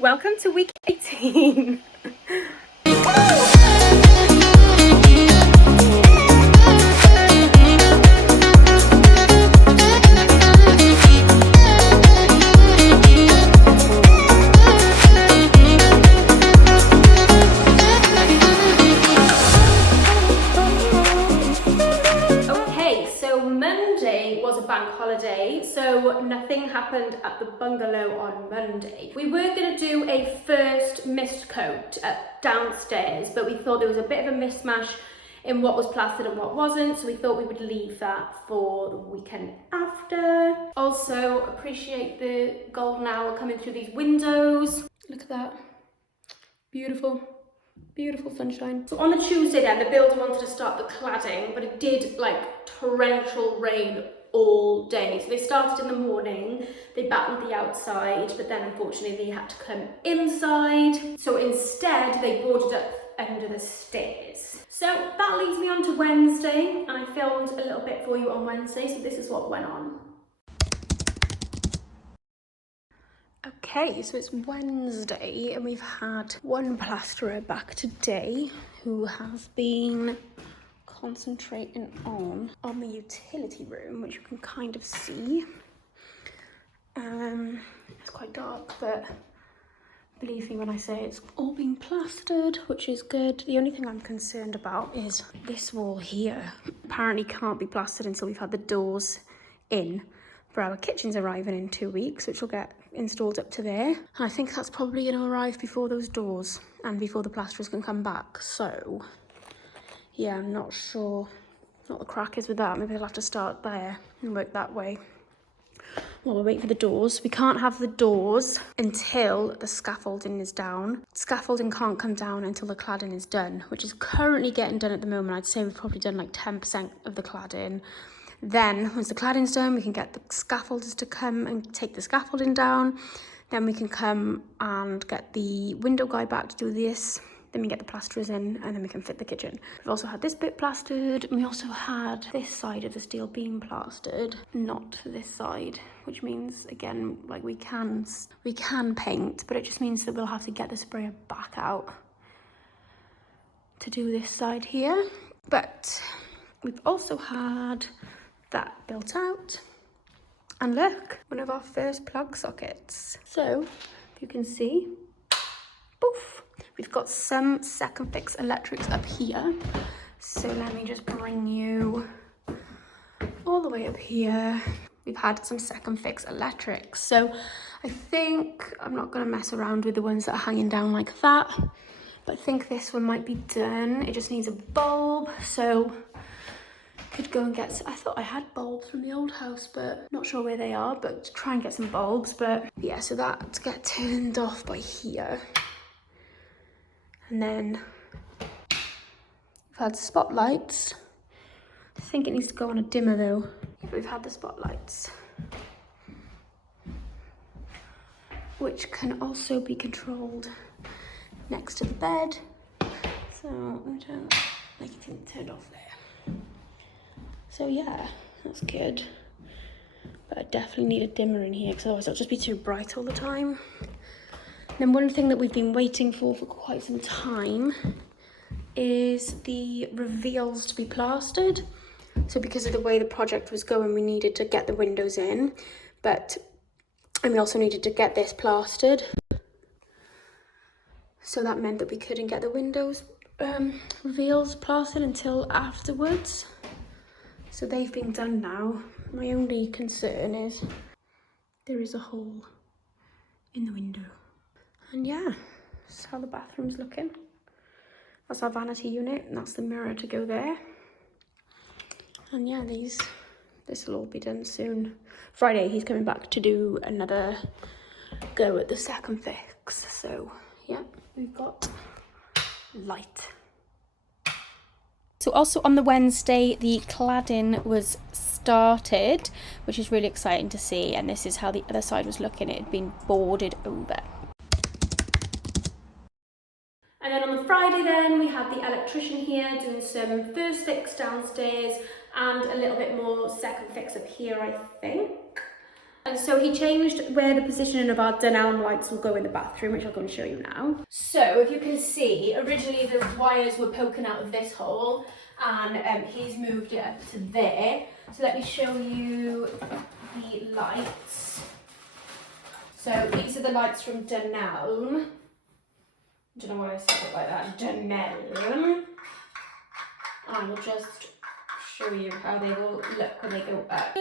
Welcome to week 18. Monday was a bank holiday, so nothing happened at the bungalow on Monday. We were going to do a first mist coat downstairs, but we thought there was a bit of a mismatch in what was plastered and what wasn't, so we thought we would leave that for the weekend after. Also, appreciate the golden hour coming through these windows. Look at that. Beautiful. Beautiful sunshine. So on the Tuesday then, the builder wanted to start the cladding, but it did like torrential rain all day. So they started in the morning, they battened the outside, but then unfortunately they had to come inside. So instead they boarded up under the stairs. So that leads me on to Wednesday, and I filmed a little bit for you on Wednesday, so this is what went on. Okay, so it's Wednesday and we've had one plasterer back today who has been concentrating on the utility room, which you can kind of see. It's quite dark, but believe me when I say it's all been plastered, which is good. The only thing I'm concerned about is this wall here. Apparently can't be plastered until we've had the doors in. For our kitchen's arriving in 2 weeks, which will get installed up to there. And I think that's probably going to arrive before those doors and before the plasterers can come back. So, yeah, I'm not sure what the crack is with that. Maybe I'll have to start there and work that way. While we wait for the doors. We can't have the doors until the scaffolding is down. Scaffolding can't come down until the cladding is done, which is currently getting done at the moment. I'd say we've probably done like 10% of the cladding. Then, once the cladding's done, we can get the scaffolders to come and take the scaffolding down. Then we can come and get the window guy back to do this. Then we get the plasterers in, and then we can fit the kitchen. We've also had this bit plastered, and we also had this side of the steel beam plastered, not this side, which means, again, like we can paint, but it just means that we'll have to get the sprayer back out to do this side here. But we've also had that built out, and look, one of our first plug sockets. So if you can see, poof, we've got some second fix electrics up here. So let me just bring you all the way up here. We've had some second fix electrics, so I think I'm not going to mess around with the ones that are hanging down like that, but I think this one might be done. It just needs a bulb, so could go and get, I thought I had bulbs from the old house, but not sure where they are, but try and get some bulbs. But yeah, so that get turned off by here. And then we've had spotlights. I think it needs to go on a dimmer though. But we've had the spotlights, which can also be controlled next to the bed. So I don't like it can turn off there. So yeah, that's good. But I definitely need a dimmer in here because otherwise it'll just be too bright all the time. And then one thing that we've been waiting for quite some time is the reveals to be plastered. So because of the way the project was going, we needed to get the windows in, and we also needed to get this plastered. So that meant that we couldn't get the windows reveals plastered until afterwards. So they've been done now. My only concern is there is a hole in the window. And yeah, that's how the bathroom's looking. That's our vanity unit, and that's the mirror to go there. And yeah, this will all be done soon. Friday, he's coming back to do another go at the second fix. So yeah, we've got light. So also on the Wednesday, the cladding was started, which is really exciting to see. And this is how the other side was looking. It had been boarded over. And then on the Friday then, we had the electrician here doing some first fix downstairs and a little bit more second fix up here, I think. And so he changed where the positioning of our Dunelm lights will go in the bathroom, which I'll go and show you now. So if you can see, originally the wires were poking out of this hole, and he's moved it up to there. So let me show you the lights. So these are the lights from Dunelm. I don't know why I said it like that. Dunelm. I will just show you how they will look when they go up.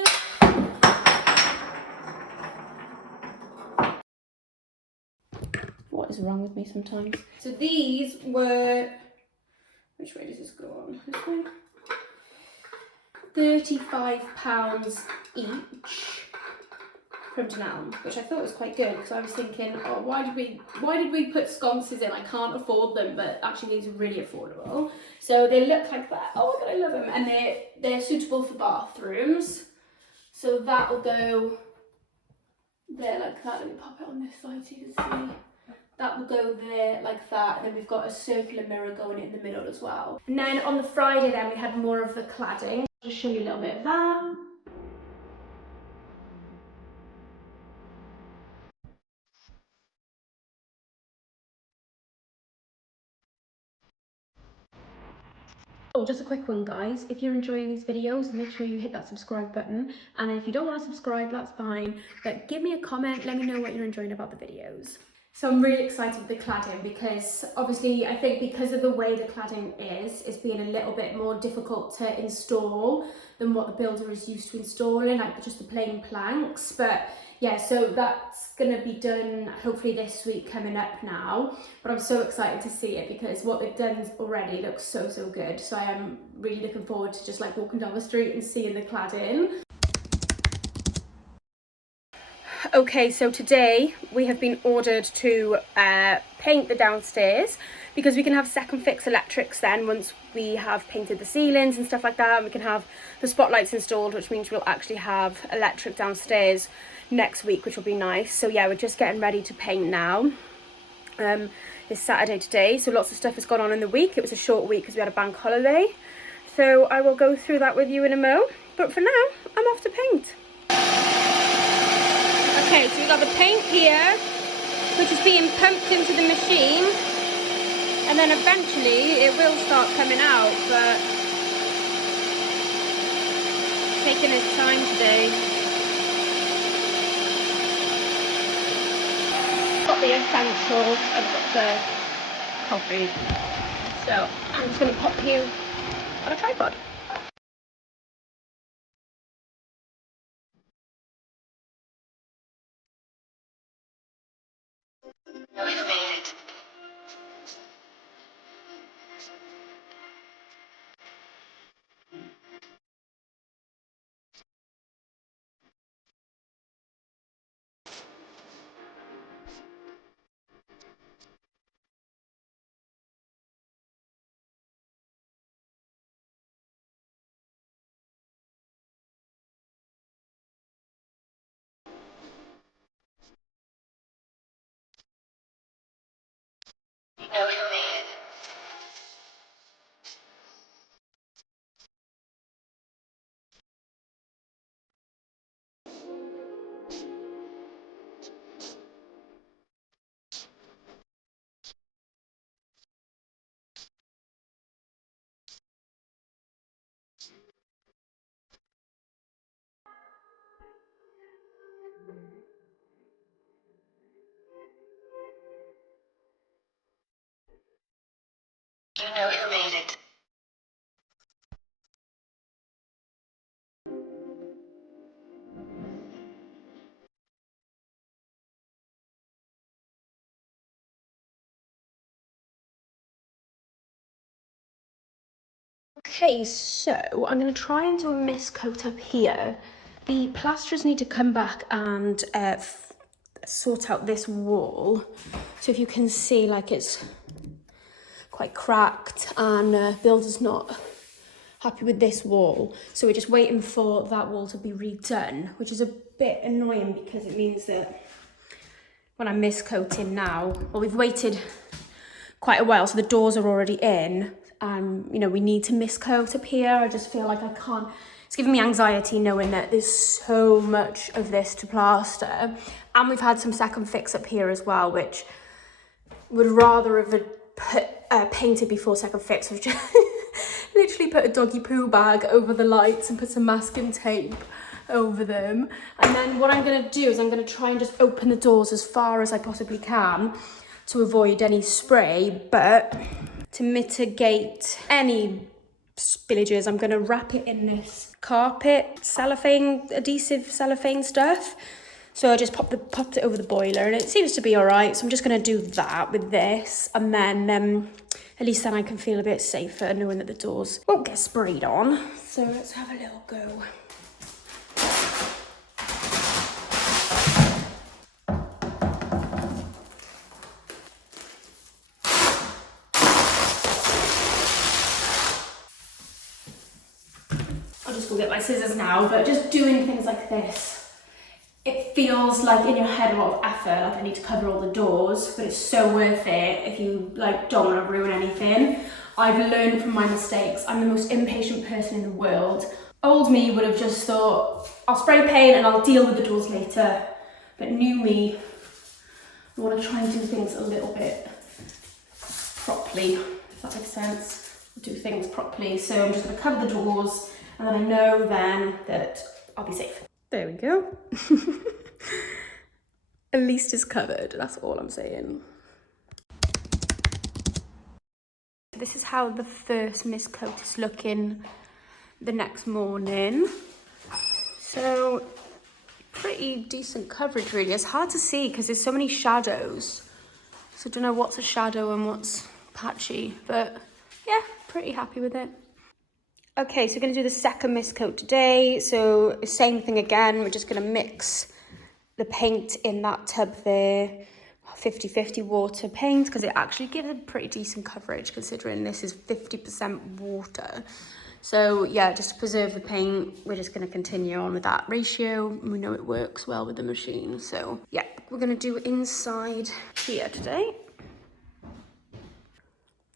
What is wrong with me sometimes? So these were, which way does this go on? This way? £35 each from Dunelm, which I thought was quite good, because I was thinking, oh, why did we put sconces in? I can't afford them, but actually these are really affordable. So they look like that. Oh my god, I love them, and they're suitable for bathrooms. So that will go there like that. Let me pop it on this side so you can see. That will go there like that, and then we've got a circular mirror going in the middle as well. And then on the Friday then we had more of the cladding. I'll just show you a little bit of that. Oh, just a quick one, guys. If you're enjoying these videos, make sure you hit that subscribe button. And if you don't want to subscribe, that's fine. But give me a comment, let me know what you're enjoying about the videos. So I'm really excited with the cladding, because obviously I think because of the way the cladding is, it's being a little bit more difficult to install than what the builder is used to installing, like just the plain planks. But yeah, so that's gonna be done hopefully this week coming up now. But I'm so excited to see it, because what they've done already looks so good. So I am really looking forward to just like walking down the street and seeing the cladding. Okay, so today we have been ordered to paint the downstairs, because we can have second fix electrics then once we have painted the ceilings and stuff like that, and we can have the spotlights installed, which means we'll actually have electric downstairs next week, which will be nice. So yeah, we're just getting ready to paint now. It's Saturday today, so lots of stuff has gone on in the week. It was a short week because we had a bank holiday, so I will go through that with you in a mo. But for now, I'm off to paint. Okay, so we've got the paint here, which is being pumped into the machine, and then eventually it will start coming out, but it's taking its time today. Got the essentials, I've got the coffee, so I'm just going to pop you on a tripod. We've made it. We've made it. You know who made it. Okay, so I'm going to try and do a mist coat up here. The plasterers need to come back and sort out this wall. So if you can see, like, it's quite cracked, and builder's not happy with this wall. So we're just waiting for that wall to be redone, which is a bit annoying because it means that when I'm mist coating now, well, we've waited quite a while, so the doors are already in. You know, we need to mist coat up here. I just feel like I can't it's giving me anxiety knowing that there's so much of this to plaster. And we've had some second fix up here as well, which would rather have painted before second fix. We've just literally put a doggy poo bag over the lights and put some masking tape over them. And then what I'm going to do is I'm going to try and just open the doors as far as I possibly can to avoid any spray, but to mitigate any spillages, I'm going to wrap it in this carpet cellophane, adhesive cellophane stuff. So I just popped it over the boiler and it seems to be all right. So I'm just going to do that with this, and then at least then I can feel a bit safer knowing that the doors won't get sprayed on. So let's have a little go. I'll just go get my scissors now, but just doing things like this, it feels like in your head a lot of effort, like I need to cover all the doors, but it's so worth it if you like don't want to ruin anything. I've learned from my mistakes. I'm the most impatient person in the world. Old me would have just thought, I'll spray paint and I'll deal with the doors later. But new me, I want to try and do things a little bit properly, if that makes sense. Do things properly. So I'm just going to cover the doors, and then I know then that I'll be safe. There we go. At least it's covered, that's all I'm saying. This is how the first mist coat is looking the next morning. So pretty decent coverage really. It's hard to see because there's so many shadows. So I don't know what's a shadow and what's patchy, but yeah, pretty happy with it. Okay, so we're going to do the second mist coat today. So same thing again, we're just going to mix the paint in that tub there, 50-50 water paint, because it actually gives a pretty decent coverage considering this is 50% water. So yeah, just to preserve the paint, we're just going to continue on with that ratio. We know it works well with the machine. So yeah, we're going to do inside here today.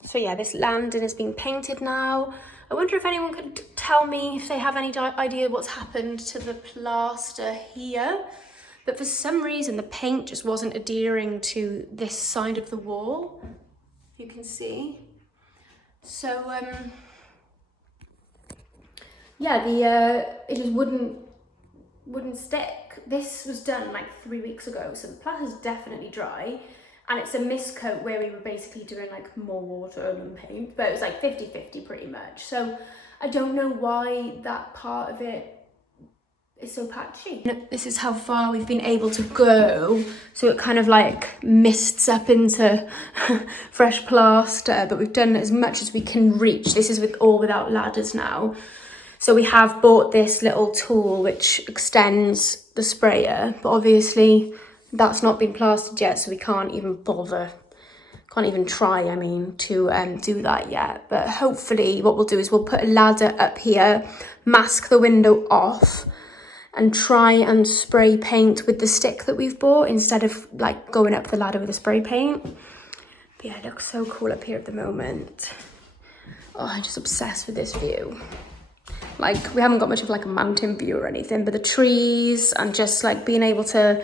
So yeah, this landing has been painted now. I wonder if anyone could tell me if they have any idea what's happened to the plaster here. But for some reason, the paint just wasn't adhering to this side of the wall. You can see. So, yeah, it just wouldn't stick. This was done like 3 weeks ago, so the plaster's definitely dry. And it's a mist coat where we were basically doing like more water than paint, but it was like 50-50 pretty much. So I don't know why that part of it is so patchy. This is how far we've been able to go. So it kind of like mists up into fresh plaster, but we've done as much as we can reach. This is without ladders now. So we have bought this little tool which extends the sprayer, but obviously that's not been plastered yet, so we can't even bother, can't even try, I mean, to do that yet. But hopefully what we'll do is we'll put a ladder up here, mask the window off, and try and spray paint with the stick that we've bought instead of like going up the ladder with a spray paint. But yeah, it looks so cool up here at the moment. Oh, I'm just obsessed with this view. Like, we haven't got much of like a mountain view or anything, but the trees and just like being able to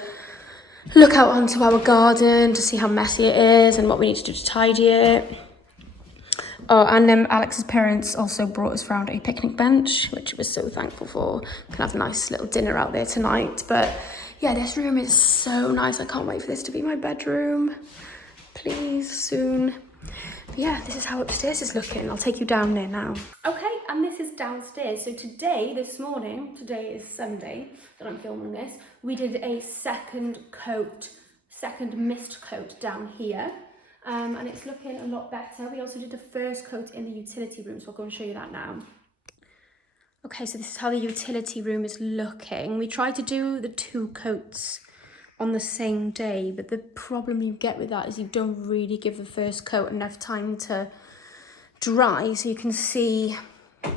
look out onto our garden to see how messy it is and what we need to do to tidy it. Oh, and Alex's parents also brought us round a picnic bench, which we're so thankful for. We can have a nice little dinner out there tonight. But yeah, this room is so nice. I can't wait for this to be my bedroom. Please, soon. But yeah, this is how upstairs is looking. I'll take you down there now. Okay, and this is downstairs. So this morning, today is Sunday that I'm filming this, we did a second mist coat down here. And it's looking a lot better. We also did the first coat in the utility room, so I'll go and show you that now. Okay, so this is how the utility room is looking. We tried to do the 2 coats on the same day, but the problem you get with that is you don't really give the first coat enough time to dry. So you can see, you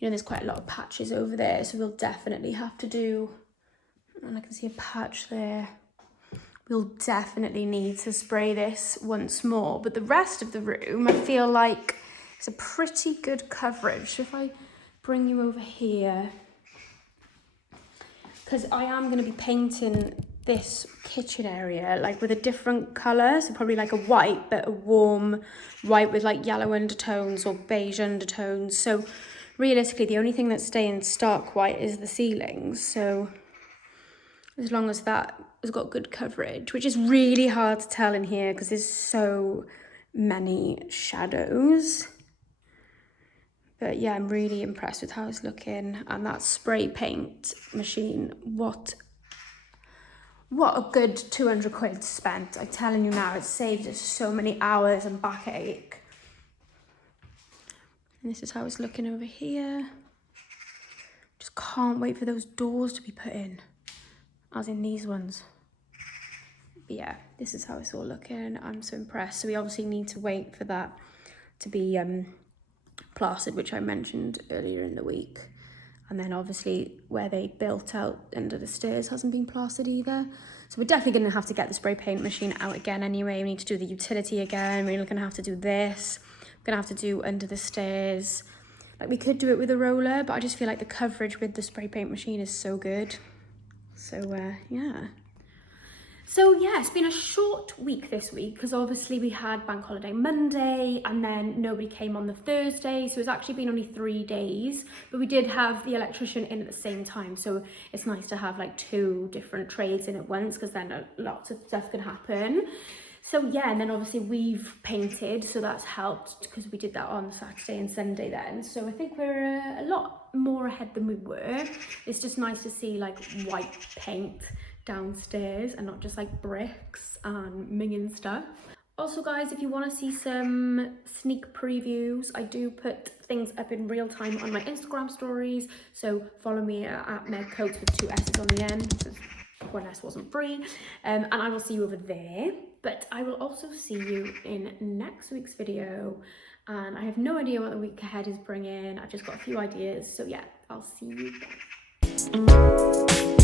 know, there's quite a lot of patches over there, so we'll definitely have to do, and I can see a patch there. We'll definitely need to spray this once more, but the rest of the room, I feel like it's a pretty good coverage. So if I bring you over here, because I am going to be painting this kitchen area like with a different colour, so probably like a white, but a warm white with like yellow undertones or beige undertones. So realistically the only thing that's staying stark white is the ceilings, so as long as that has got good coverage, which is really hard to tell in here because there's so many shadows. But yeah, I'm really impressed with how it's looking. And that spray paint machine, what a good 200 quid spent. I'm telling you now, it saved us so many hours and backache. And this is how it's looking over here. Just can't wait for those doors to be put in, as in these ones. But yeah, this is how it's all looking. I'm so impressed. So we obviously need to wait for that to be plastered, which I mentioned earlier in the week. And then obviously where they built out under the stairs hasn't been plastered either. So we're definitely going to have to get the spray paint machine out again anyway. We need to do the utility again. We're going to have to do this. We're going to have to do under the stairs. Like we could do it with a roller, but I just feel like the coverage with the spray paint machine is so good. So yeah. So yeah, it's been a short week this week because obviously we had Bank Holiday Monday and then nobody came on the Thursday. So it's actually been only 3 days, but we did have the electrician in at the same time. So it's nice to have like 2 different trades in at once because then lots of stuff can happen. So yeah, and then obviously we've painted, so that's helped because we did that on Saturday and Sunday then. So I think we're a lot more ahead than we were. It's just nice to see like white paint downstairs and not just like bricks and minging stuff. Also guys, if you want to see some sneak previews, I do put things up in real time on my Instagram stories, so follow me at Meg Coates with 2 S's on the end because 1 S wasn't free, and I will see you over there. But I will also see you in next week's video, and I have no idea what the week ahead is bringing. I've just got a few ideas, so yeah, I'll see you then.